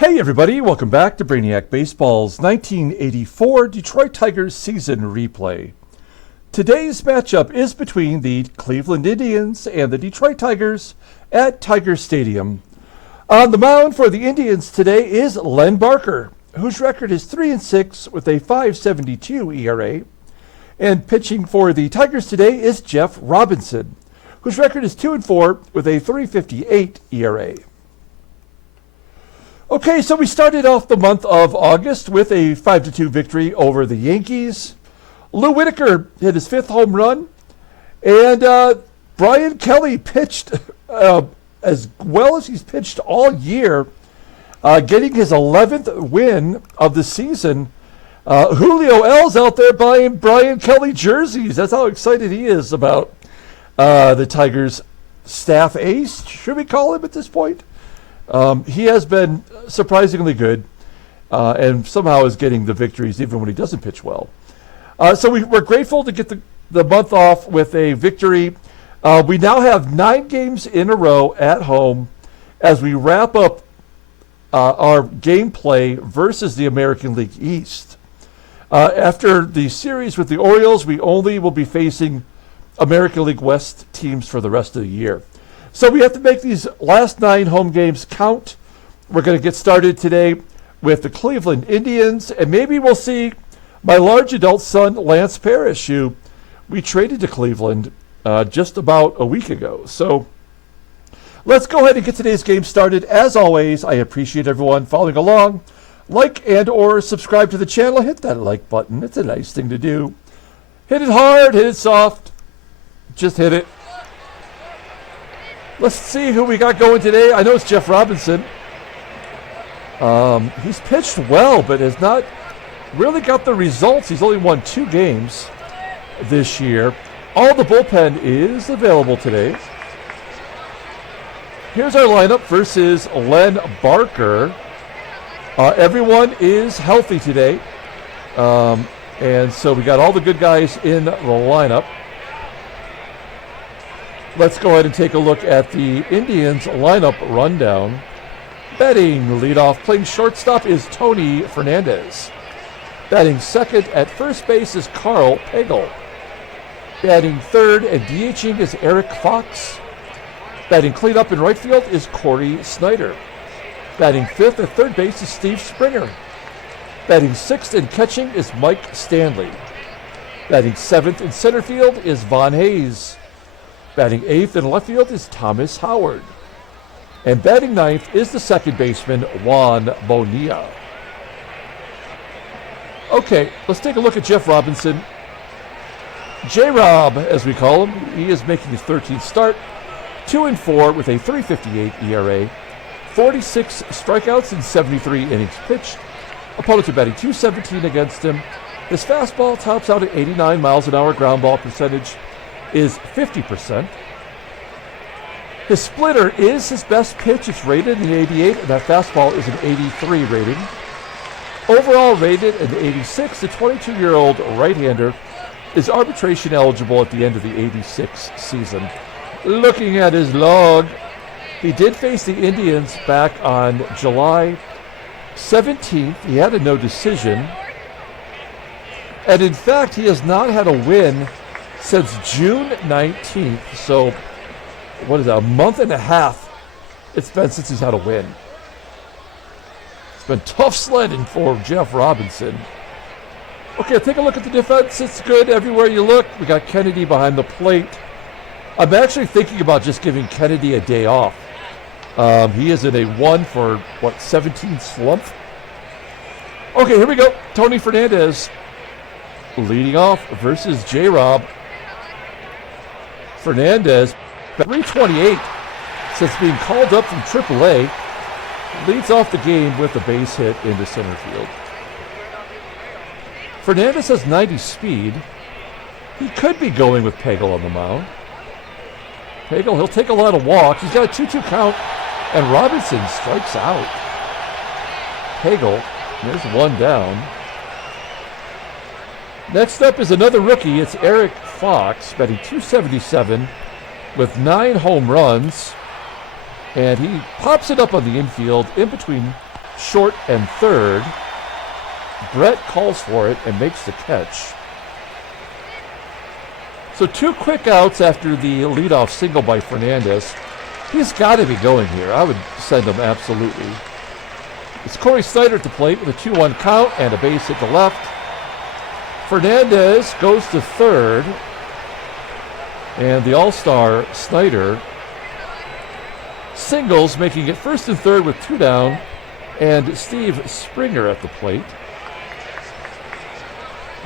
Hey everybody, welcome back to Brainiac Baseball's 1984 Detroit Tigers season replay. Today's matchup is between the Cleveland Indians and the Detroit Tigers at Tiger Stadium. On the mound for the Indians today is Len Barker, whose record is 3-6 with a .572 ERA. And pitching for the Tigers today is Jeff Robinson, whose record is 2-4 with a .358 ERA. Okay, so we started off the month of August with a 5-2 victory over the Yankees. Lou Whitaker hit his 5th home run, and Brian Kelly pitched as well as he's pitched all year, getting his 11th win of the season. Julio L's out there buying Brian Kelly jerseys. That's how excited he is about the Tigers' staff ace, should we call him at this point? He has been surprisingly good and somehow is getting the victories even when he doesn't pitch well. So we're grateful to get the month off with a victory. We now have 9 games in a row at home as we wrap up our gameplay versus the American League East. After the series with the Orioles, we only will be facing American League West teams for the rest of the year. So we have to make these last 9 home games count. We're going to get started today with the Cleveland Indians, and maybe we'll see my large adult son, Lance Parrish, who we traded to Cleveland just about a week ago. So let's go ahead and get today's game started. As always, I appreciate everyone following along. Like and or subscribe to the channel. Hit that like button. It's a nice thing to do. Hit it hard, hit it soft. Just hit it. Let's see who we got going today. I know it's Jeff Robinson. He's pitched well, but has not really got the results. He's only won 2 games this year. All the bullpen is available today. Here's our lineup versus Len Barker. Everyone is healthy today. And so we got all the good guys in the lineup. Let's go ahead and take a look at the Indians lineup rundown. Batting leadoff, playing shortstop is Tony Fernandez. Batting second at first base is Karl Pagel. Batting third and DHing is Eric Fox. Batting cleanup in right field is Cory SNYDER. Batting fifth at third base is Steve Springer. Batting sixth and catching is Mike Stanley. Batting seventh in center field is Von Hayes. Batting 8th in left field is Thomas Howard. And batting 9th is the second baseman, Juan Bonilla. Okay, let's take a look at Jeff Robinson. J-Rob, as we call him, he is making his 13th start. 2-4 with a .358 ERA. 46 strikeouts in 73 innings pitched. Opponents are batting .217 against him. His fastball tops out at 89 miles an hour. Ground ball percentage is 50%. His splitter is his best pitch. It's rated an 88, and that fastball is an 83 rating. Overall rated an 86, the 22-year-old right-hander is arbitration eligible at the end of the 86 season. Looking at his log, he did face the Indians back on July 17th. He had a no decision. And in fact, he has not had a win since June 19th, so what is that, a month and a half it's been since he's had a win. It's been tough sledding for Jeff Robinson. Okay, take a look at the defense. It's good everywhere you look. We got Kennedy behind the plate. I'm actually thinking about just giving Kennedy a day off. He is in a 1-for-17 slump. Okay, here we go. Tony Fernandez leading off versus J-Rob. Fernandez, 328 since being called up from AAA, leads off the game with a base hit into center field. Fernandez has 90 speed. He could be going with Pagel on the mound. Pagel, he'll take a lot of walks. He's got a 2-2 count, and Robinson strikes out. Pagel, there's one down. Next up is another rookie. It's Eric Fox, batting .277 with 9 home runs. And he pops it up on the infield in between short and third. Brett calls for it and makes the catch. So 2 quick outs after the leadoff single by Fernandez. He's got to be going here. I would send him absolutely. It's Cory SNYDER at the plate with a 2-1 count and a base hit to left. Fernandez goes to third. And the all-star SNYDER singles, making it first and third with 2 down. And Steve Springer at the plate.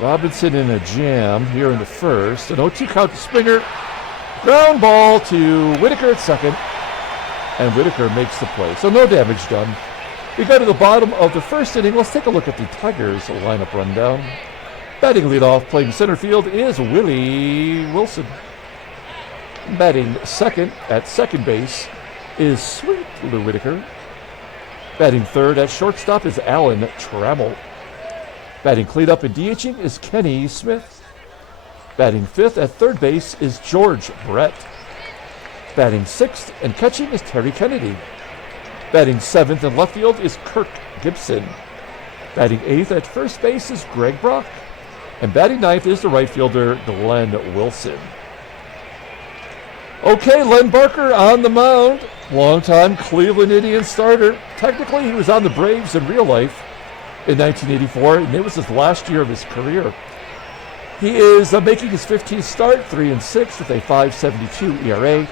Robinson in a jam here in the first. An 0-2 count to Springer. Ground ball to Whitaker at second. And Whitaker makes the play. So no damage done. We go to the bottom of the first inning. Let's take a look at the Tigers lineup rundown. Batting leadoff, playing center field, is Willie Wilson. Batting second at second base is Sweet Lou Whitaker. Batting third at shortstop is Alan Trammell. Batting cleanup and DHing is Kenny Smith. Batting fifth at third base is George Brett. Batting sixth and catching is Terry Kennedy. Batting seventh in left field is Kirk GIBSON. Batting eighth at first base is Greg Brock. And batting ninth is the right fielder Glenn Wilson. Okay, Len Barker on the mound. Longtime Cleveland Indians starter. Technically, he was on the Braves in real life in 1984, and it was his last year of his career. He is making his 15th start, 3-6 with a 5.72 ERA,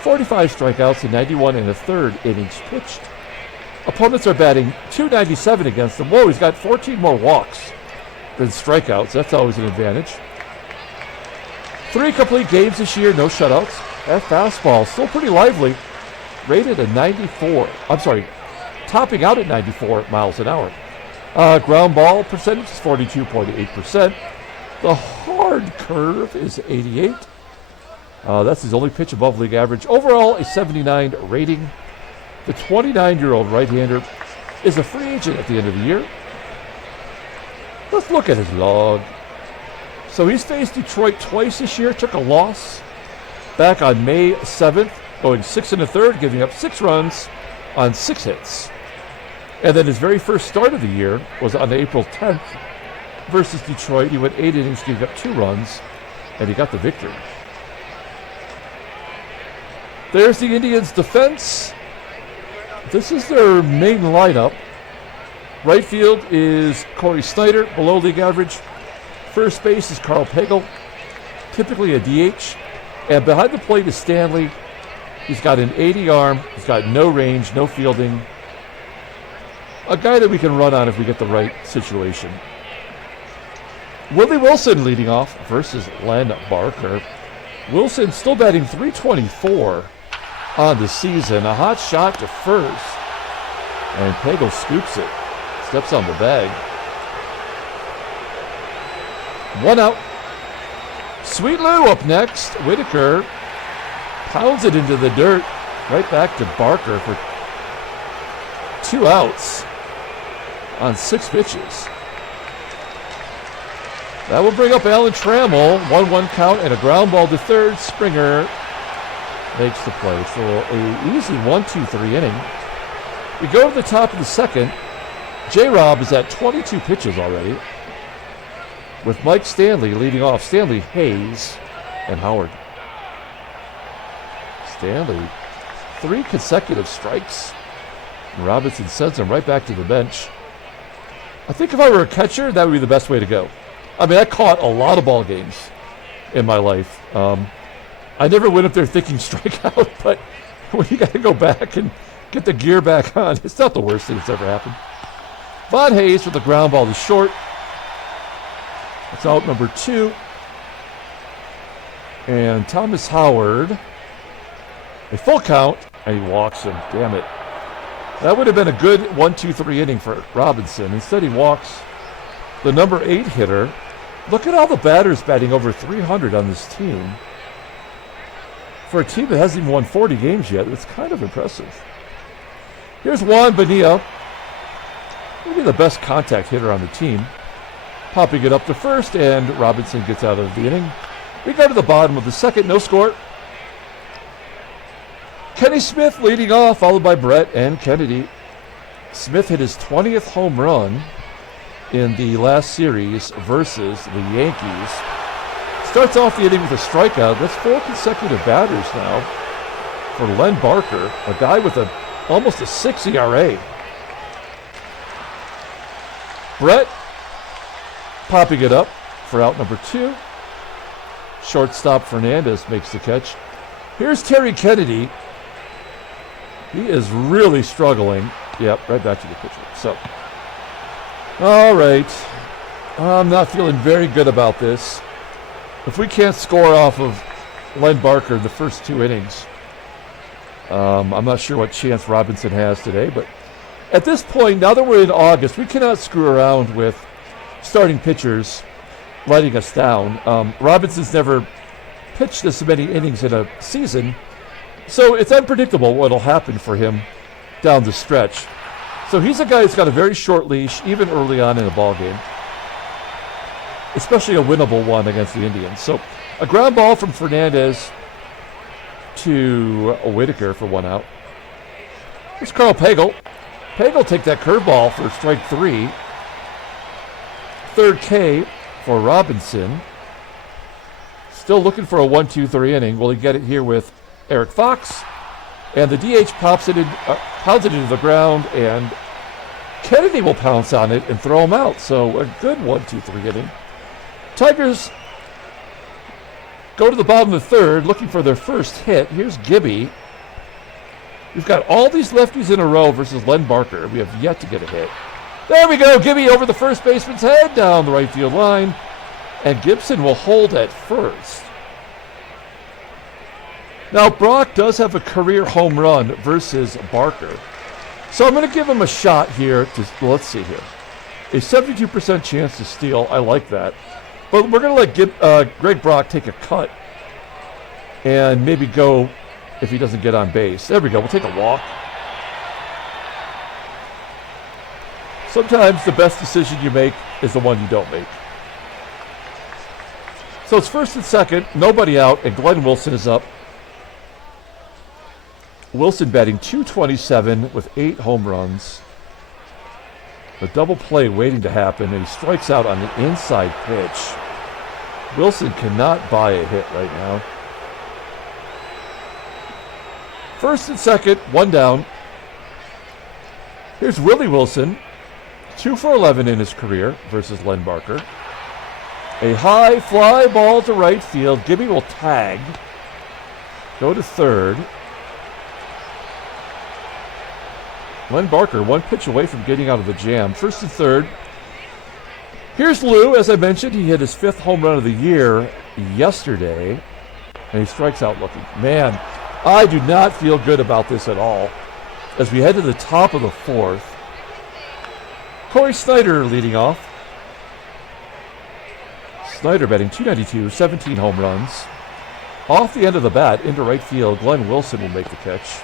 45 strikeouts and 91 and a third innings pitched. Opponents are batting .297 against him. Whoa, he's got 14 more walks than strikeouts. That's always an advantage. 3 complete games this year, no shutouts. That fastball still pretty lively, rated at 94. I'm sorry, topping out at 94 miles an hour. Ground ball percentage is 42.8%. The hard curve is 88. That's his only pitch above league average. Overall, a 79 rating. The 29-year-old right-hander is a free agent at the end of the year. Let's look at his log. So he's faced Detroit twice this year, took a loss back on May 7th, going 6 1/3, giving up 6 runs on 6 hits. And then his very first start of the year was on April 10th versus Detroit. He went 8 innings, giving up 2 runs, and he got the victory. There's the Indians' defense. This is their main lineup. Right field is Cory SNYDER, below league average. First base is Karl PAGEL, typically a DH. And behind the plate is STANLEY. He's got an 80 arm. He's got no range, no fielding. A guy that we can run on if we get the right situation. Willie Wilson leading off versus Len Barker. Wilson still batting .324 on the season. A hot shot to first. And PAGEL scoops it. Steps on the bag. 1 out. Sweet Lou up next. Whitaker pounds it into the dirt. Right back to Barker for 2 outs on 6 pitches. That will bring up Alan Trammell. 1-1 count and a ground ball to third. Springer makes the play. So an easy 1-2-3 inning. We go to the top of the second. J-Rob is at 22 pitches already, with Mike Stanley leading off. Stanley, Hayes, and Howard. Stanley, 3 consecutive strikes. And Robinson sends him right back to the bench. I think if I were a catcher, that would be the best way to go. I mean, I caught a lot of ball games in my life. I never went up there thinking strikeout, but when you got to go back and get the gear back on, it's not the worst thing that's ever happened. Von Hayes with the ground ball to short. That's out number 2. And Thomas Howard, a full count, and he walks him. Damn it. That would have been a good 1-2-3 inning for Robinson. Instead, he walks the number 8 hitter. Look at all the batters batting over 300 on this team. For a team that hasn't even won 40 games yet, it's kind of impressive. Here's Juan Bonilla, maybe the best contact hitter on the team. Popping it up to first, and Robinson gets out of the inning. We go to the bottom of the second, no score. Kenny Smith leading off, followed by Brett and Kennedy. Smith hit his 20th home run in the last series versus the Yankees. Starts off the inning with a strikeout. That's 4 consecutive batters now for Len Barker, a guy with almost a 6 ERA. Brett popping it up for out number 2. Shortstop Fernandez makes the catch. Here's Terry Kennedy. He is really struggling. Yep, right back to the pitcher. So, all right. I'm not feeling very good about this. If we can't score off of Len Barker in the first 2 innings, I'm not sure what chance Robinson has today. But at this point, now that we're in August, we cannot screw around with starting pitchers letting us down. Robinson's never pitched this many innings in a season, so it's unpredictable what will happen for him down the stretch. So he's a guy who's got a very short leash, even early on in a ball game, especially a winnable one against the Indians. So a ground ball from Fernandez to Whitaker for 1 out. Here's Karl Pagel. Pagel take that curveball for strike 3. Third K for Robinson. Still looking for a 1-2-3 inning. Will he get it here with Eric Fox? And the DH pounds it into the ground, and Kennedy will pounce on it and throw him out. So a good 1-2-3 inning. Tigers go to the bottom of the 3rd, looking for their first hit. Here's Gibby. We've got all these lefties in a row versus Len Barker. We have yet to get a hit. There we go. Gibby over the first baseman's head down the right field line. And Gibson will hold at first. Now, Brock does have a career home run versus Barker. So I'm going to give him a shot here. Let's see here. A 72% chance to steal. I like that. But we're going to let Greg Brock take a cut and maybe go if he doesn't get on base. There we go. We'll take a walk. Sometimes the best decision you make is the one you don't make. So it's first and second, nobody out, and Glenn Wilson is up. Wilson batting .227 with 8 home runs. A double play waiting to happen, and he strikes out on the inside pitch. Wilson cannot buy a hit right now. First and second, 1 down. Here's Willie Wilson, 2 for 11 in his career versus Len Barker. A high fly ball to right field. Gibby will tag. Go to 3rd. Len Barker, 1 pitch away from getting out of the jam. First and 3rd. Here's Lou. As I mentioned, he hit his 5th home run of the year yesterday. And he strikes out looking. Man, I do not feel good about this at all. As we head to the top of the 4th. Cory SNYDER leading off. SNYDER batting .292, 17 home runs. Off the end of the bat, into right field, Glenn Wilson will make the catch.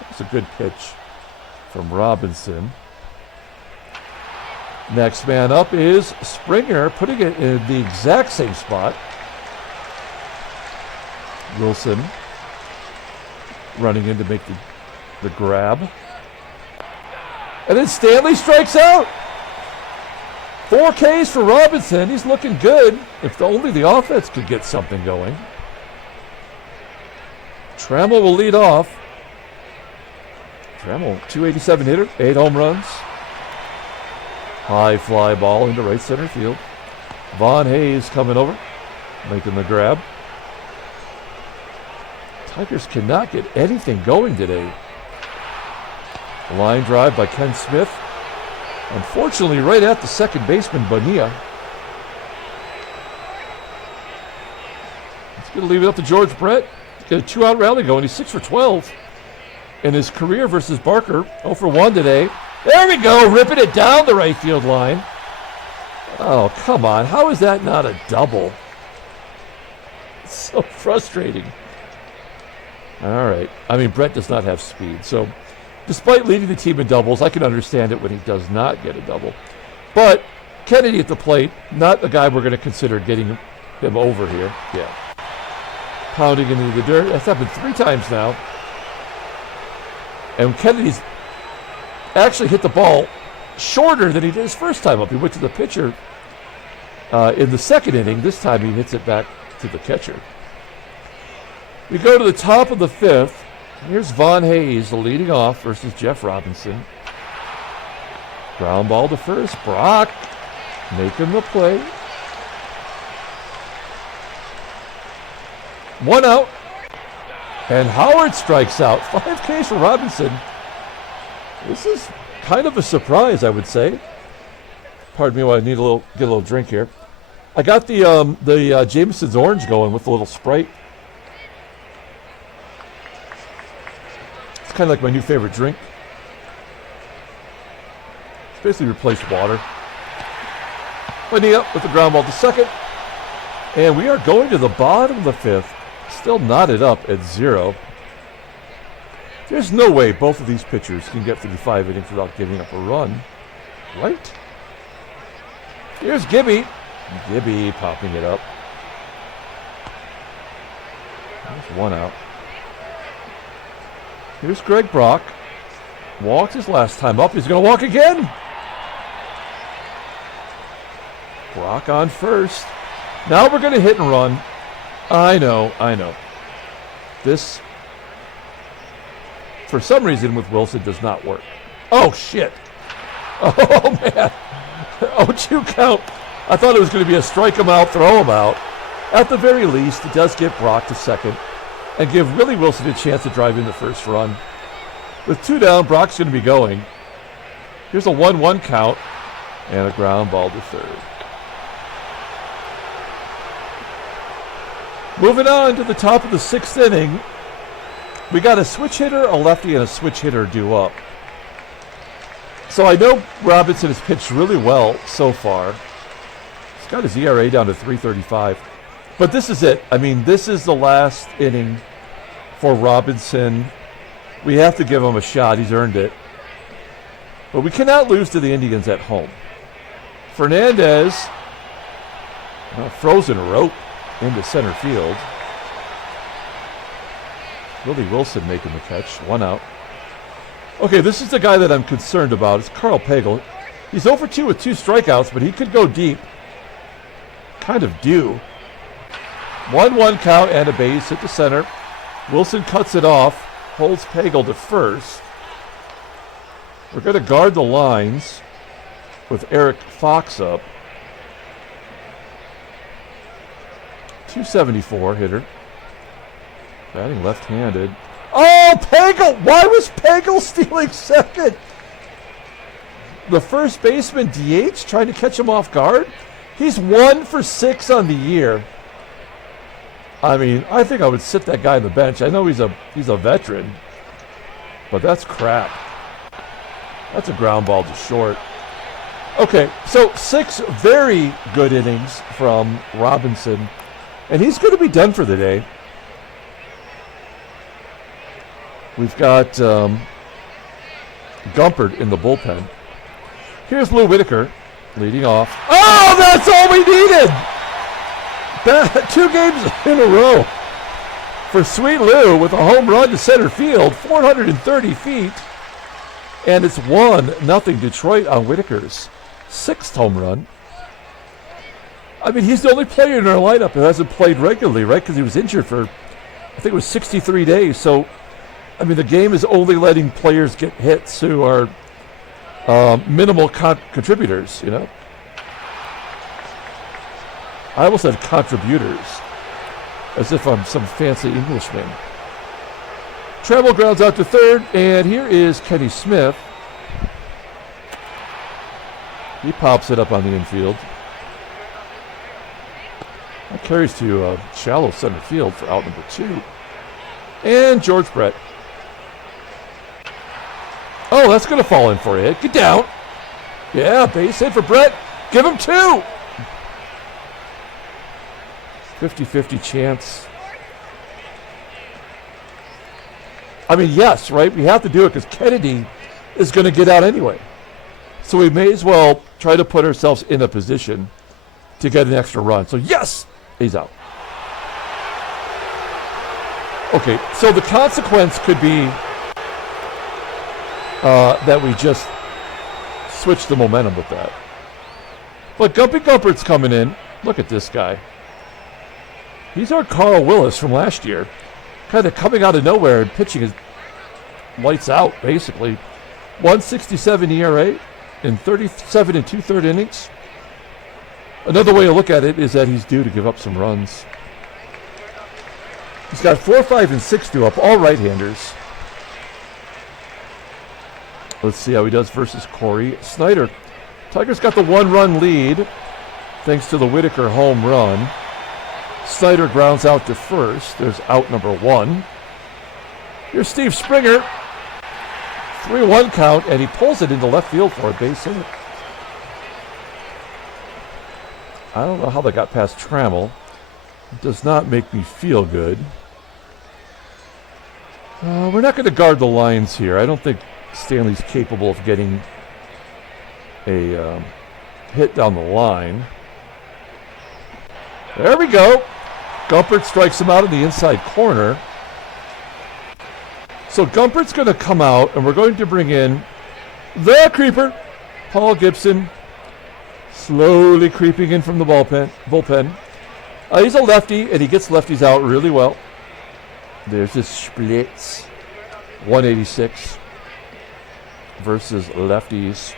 That's a good pitch from Robinson. Next man up is Springer, putting it in the exact same spot. Wilson running in to make the grab. And then Stanley strikes out. 4 Ks for Robinson. He's looking good. If only the offense could get something going. Trammell will lead off. Trammell, .287 hitter, 8 home runs. High fly ball into right center field. Von Hayes coming over, making the grab. Tigers cannot get anything going today. Line drive by Ken Smith. Unfortunately, right at the second baseman, Bonilla. He's going to leave it up to George Brett. He's got a 2-out rally going. He's 6 for 12 in his career versus Barker. 0 for 1 today. There we go, ripping it down the right field line. Oh, come on. How is that not a double? It's so frustrating. All right. I mean, Brett does not have speed, so despite leading the team in doubles, I can understand it when he does not get a double. But Kennedy at the plate, not the guy we're going to consider getting him over here. Yeah. Pounding into the dirt. That's happened 3 times now. And Kennedy's actually hit the ball shorter than he did his first time up. He went to the pitcher in the second inning. This time he hits it back to the catcher. We go to the top of the fifth. Here's Von Hayes leading off versus Jeff Robinson. Ground ball to first. Brock making the play. 1 out. And Howard strikes out. 5 Ks for Robinson. This is kind of a surprise, I would say. Pardon me while I need get a little drink here. I got the Jameson's Orange going with a little Sprite. It's kind of like my new favorite drink. It's basically replaced water. Bonilla with the ground ball to second. And we are going to the bottom of the fifth. Still knotted up at 0. There's no way both of these pitchers can get through 5 innings without giving up a run. Right? Here's Gibby. Gibby popping it up. There's 1 out. Here's Greg Brock. Walked his last time up. He's going to walk again. Brock on first. Now we're going to hit and run. I know. This, for some reason with Wilson, does not work. Oh, shit. Oh, man. 0-2 count. I thought it was going to be a strike him out, throw him out. At the very least, it does get Brock to second and give Willie Wilson a chance to drive in the first run. With 2 down, Brock's going to be going. Here's a 1-1 count and a ground ball to third. Moving on to the top of the 6th inning, we got a switch hitter, a lefty, and a switch hitter due up. So I know Robinson has pitched really well so far. He's got his ERA down to 3.35. But this is it. I mean, this is the last inning for Robinson. We have to give him a shot. He's earned it. But we cannot lose to the Indians at home. Fernandez, frozen rope into center field. Willie Wilson making the catch. 1 out. Okay, this is the guy that I'm concerned about. It's Karl PAGEL. He's 0-2 with 2 strikeouts, but he could go deep. Kind of due. 1-1 count and a base hit to center. Wilson cuts it off. Holds PAGEL to first. We're going to guard the lines with Eric Fox up. 274 hitter. Batting left-handed. Oh, PAGEL! Why was PAGEL stealing second? The first baseman DH trying to catch him off guard. He's 1 for 6 on the year. I mean, I think I would sit that guy on the bench. I know he's a veteran, but that's crap. That's a ground ball to short. Okay, so 6 very good innings from Robinson. And he's going to be done for the day. We've got Gumpert in the bullpen. Here's Lou Whitaker leading off. Oh, that's all we needed! 2 games in a row for Sweet Lou with a home run to center field, 430 feet. And it's 1-0 Detroit on Whitaker's 6th home run. I mean, he's the only player in our lineup who hasn't played regularly, right? Because he was injured for, I think it was 63 days. So, I mean, the game is only letting players get hits who are minimal contributors, you know? I almost said contributors, as if I'm some fancy Englishman. Trammell grounds out to third, and here is Kenny Smith. He pops it up on the infield. That carries to shallow center field for out number 2. And George Brett. Oh, that's going to fall in for a hit. Get down. Yeah, base hit for Brett. Give him 2. 50-50 chance. I mean, yes, right? We have to do it because Kennedy is going to get out anyway. So we may as well try to put ourselves in a position to get an extra run. So, yes, he's out. Okay, so the consequence could be that we just switched the momentum with that. But Gumpy Gumpert's coming in. Look at this guy. He's our Carl Willis from last year. Kind of coming out of nowhere and pitching his lights out, basically. 167 ERA in 37 and 2/3 innings. Another way to look at it is that he's due to give up some runs. He's got 4, 5, and 6 due up, all right-handers. Let's see how he does versus Cory. SNYDER. Tigers got the 1-run lead thanks to the Whitaker home run. SNYDER grounds out to first. There's out number 1. Here's Steve Springer. 3-1 count, and he pulls it into left field for a base hit. I don't know how they got past Trammell. It does not make me feel good. We're not going to guard the lines here. I don't think Stanley's capable of getting a hit down the line. There we go. Gumpert strikes him out in the inside corner. So Gumpert's going to come out, and we're going to bring in the creeper, Paul Gibson, slowly creeping in from the bullpen. He's a lefty, and he gets lefties out really well. There's his splits. 186 versus lefties.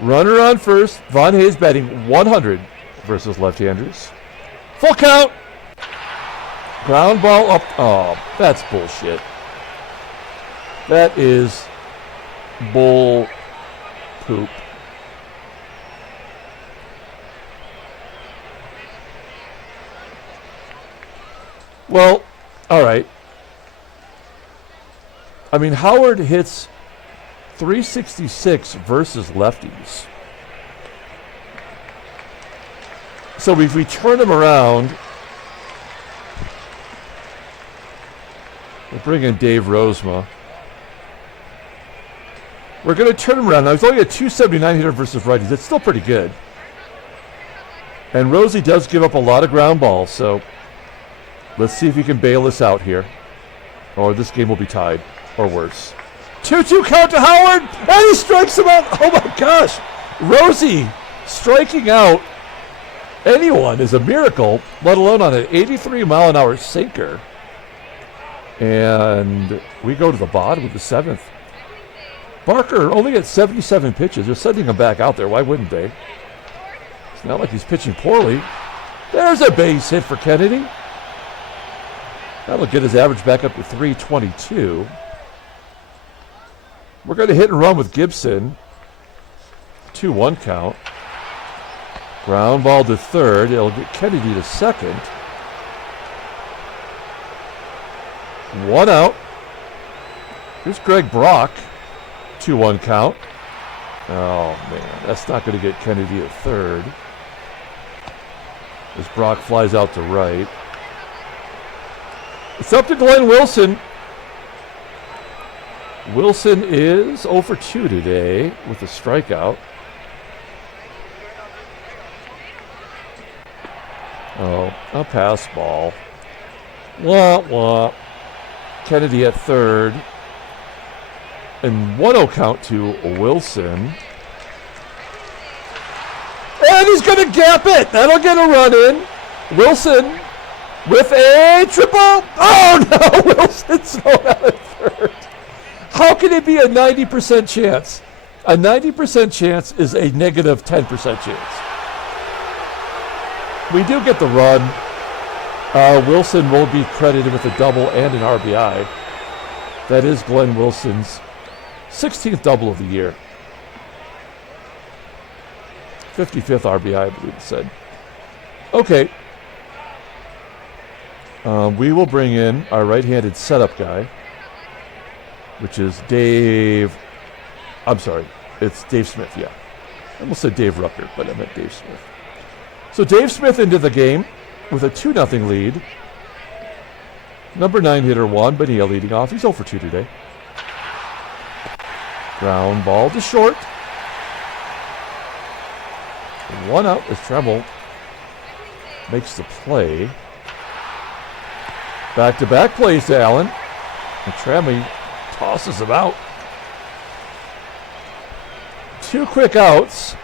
Runner on first. Von Hayes batting 100 versus left-handers. Full count. Ground ball up. Oh, that's bullshit. That is bull poop. Well, all right. I mean, Howard hits 366 versus lefties. So if we turn him around, we'll bring in Dave Rosema. We're going to turn him around. Now, he's only a 279 hitter versus righties. It's still pretty good. And Rosie does give up a lot of ground balls, so let's see if he can bail us out here. Or this game will be tied, or worse. 2-2 count to Howard, and he strikes him out. Oh my gosh. Rosie striking out anyone is a miracle, let alone on an 83-mile-an-hour sinker. And we go to the bottom of the 7th. Barker only at 77 pitches. They're sending him back out there. Why wouldn't they? It's not like he's pitching poorly. There's a base hit for Kennedy. That'll get his average back up to 322. We're going to hit and run with Gibson. 2-1 count. Ground ball to third. It'll get Kennedy to second. 1 out. Here's Greg Brock. 2-1 count. Oh, man. That's not going to get Kennedy at third. As Brock flies out to right. It's up to Glenn Wilson. Wilson is 0 for 2 today with a strikeout. Oh, a pass ball. Wah, wah. Kennedy at third. And 1-0 count to Wilson. And he's going to gap it. That'll get a run in. Wilson with a triple. Oh, no. Wilson's thrown out at third. How can it be a 90% chance? A 90% chance is a negative 10% chance. We do get the run. Wilson will be credited with a double and an RBI. That is Glenn Wilson's 16th double of the year. 55th RBI, I believe it said. Okay. We will bring in our right-handed setup guy, which is Dave. I'm sorry. It's Dave Smith, yeah. I almost said Dave Rucker, but I meant Dave Smith. So Dave Smith into the game with a 2-0 lead. Number 9 hitter Juan Bonilla leading off. He's 0 for 2 today. Ground ball to short. 1 out as TRAMMELL makes the play. Back-to-back plays to Allen. And TRAMMELL tosses him out. 2 quick outs.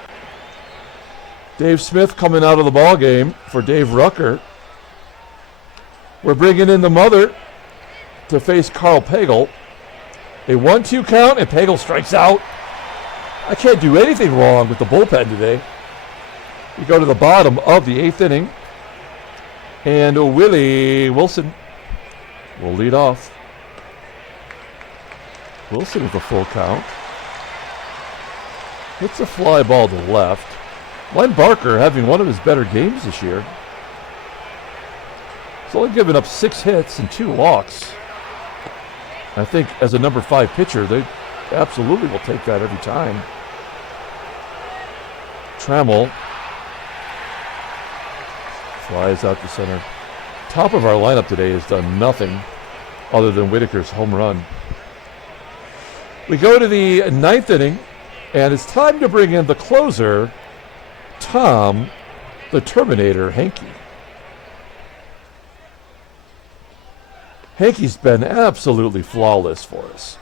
Dave Smith coming out of the ball game for Dave Rucker. We're bringing in the mother to face Karl PAGEL. A 1-2 count, and PAGEL strikes out. I can't do anything wrong with the bullpen today. We go to the bottom of the 8th inning. And Willie Wilson will lead off. Wilson with a full count. Hits a fly ball to the left. Len Barker having one of his better games this year. He's only given up 6 hits and 2 walks. I think as a number 5 pitcher, they absolutely will take that every time. Trammell flies out to center. Top of our lineup today has done nothing other than Whitaker's home run. We go to the 9th inning, and it's time to bring in the closer, Tom, the Terminator, Hanky. Hanky's been absolutely flawless for us.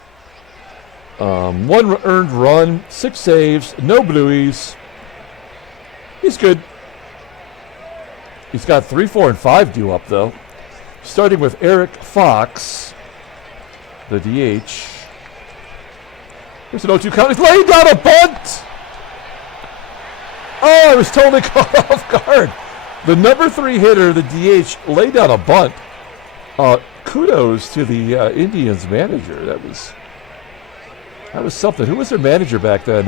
1 earned run, 6 saves, no blueies. He's good. He's got 3, 4, and 5 due up, though. Starting with Eric Fox, the DH. Here's an 0-2 count. He's laying down a bunt. Oh, I was totally caught off guard. The number 3 hitter, the DH, laid down a bunt. Kudos to the Indians manager. That was something. Who was their manager back then?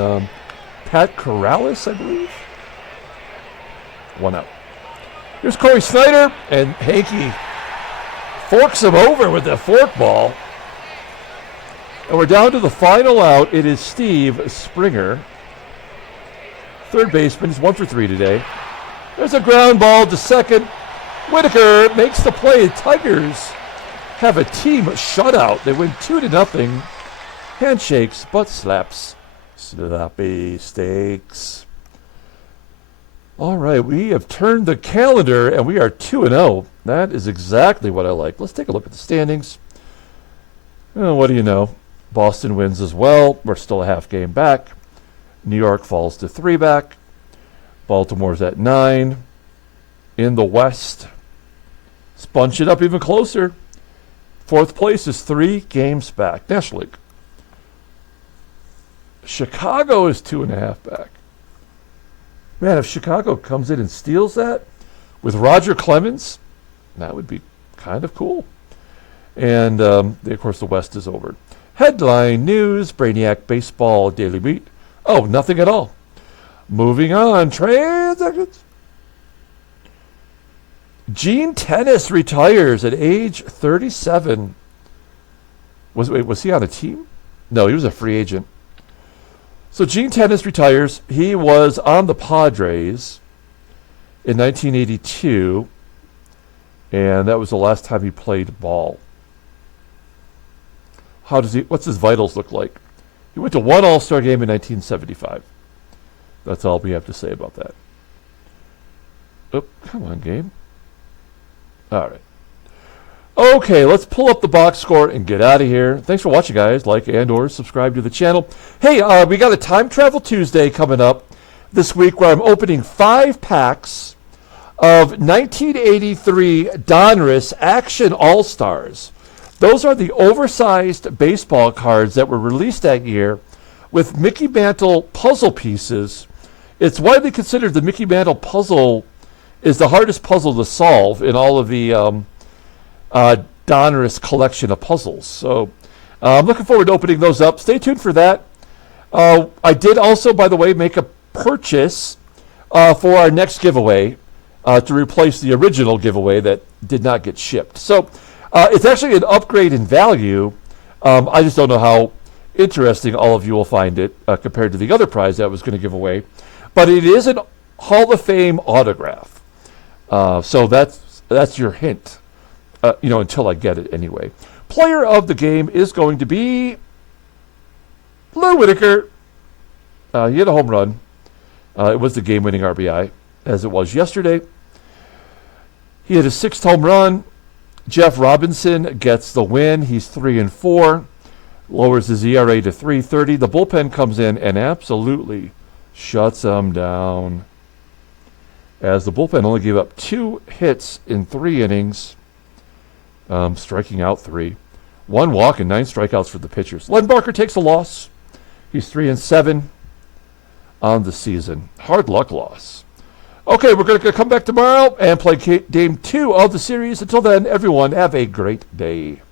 Pat Corrales, I believe. 1 out. Here's Cory SNYDER, and Hanky forks him over with the forkball. And we're down to the final out. It is Steve Springer, third baseman. He's 1 for 3 today. There's a ground ball to second. Whitaker makes the play. Tigers have a team shutout. They win 2-0. Handshakes, butt slaps, sloppy steaks. All right, we have turned the calendar, and we are 2-0. That is exactly what I like. Let's take a look at the standings. What do you know? Boston wins as well. We're still a half game back. New York falls to 3 back. Baltimore's at 9. In the West, let's bunch it up even closer. 4th place is 3 games back. National League. Chicago is 2.5 back. Man, if Chicago comes in and steals that with Roger Clemens, that would be kind of cool. And, of course, the West is over. Headline news, Brainiac Baseball Daily Beat. Oh, nothing at all. Moving on, transactions. Gene Tennis retires at age 37. Was he on a team? No, he was a free agent. So Gene Tennis retires. He was on the Padres in 1982, and that was the last time he played ball. What's his vitals look like? He went to 1 All-Star game in 1975. That's all we have to say about that. Oh, come on, game. All right. Okay, let's pull up the box score and get out of here. Thanks for watching, guys. Like and or subscribe to the channel. Hey, we got a Time Travel Tuesday coming up this week where I'm opening 5 packs of 1983 Donruss Action All-Stars. Those are the oversized baseball cards that were released that year with Mickey Mantle puzzle pieces. It's widely considered the Mickey Mantle puzzle is the hardest puzzle to solve in all of the Donruss collection of puzzles. So I'm looking forward to opening those up. Stay tuned for that. I did also, by the way, make a purchase for our next giveaway to replace the original giveaway that did not get shipped. So it's actually an upgrade in value. I just don't know how interesting all of you will find it compared to the other prize that I was going to give away. But it is an Hall of Fame autograph. So that's your hint, until I get it anyway. Player of the game is going to be Lou Whitaker. He had a home run. It was the game-winning RBI, as it was yesterday. He had a 6th home run. Jeff Robinson gets the win. He's 3-4. lowers his ERA to 3.30. The bullpen comes in and absolutely shuts them down, as the bullpen only gave up 2 hits in 3 innings, striking out 3. 1 walk and 9 strikeouts for the pitchers. Len Barker takes a loss. He's 3-7 on the season. Hard luck loss. Okay, we're going to come back tomorrow and play game 2 of the series. Until then, everyone, have a great day.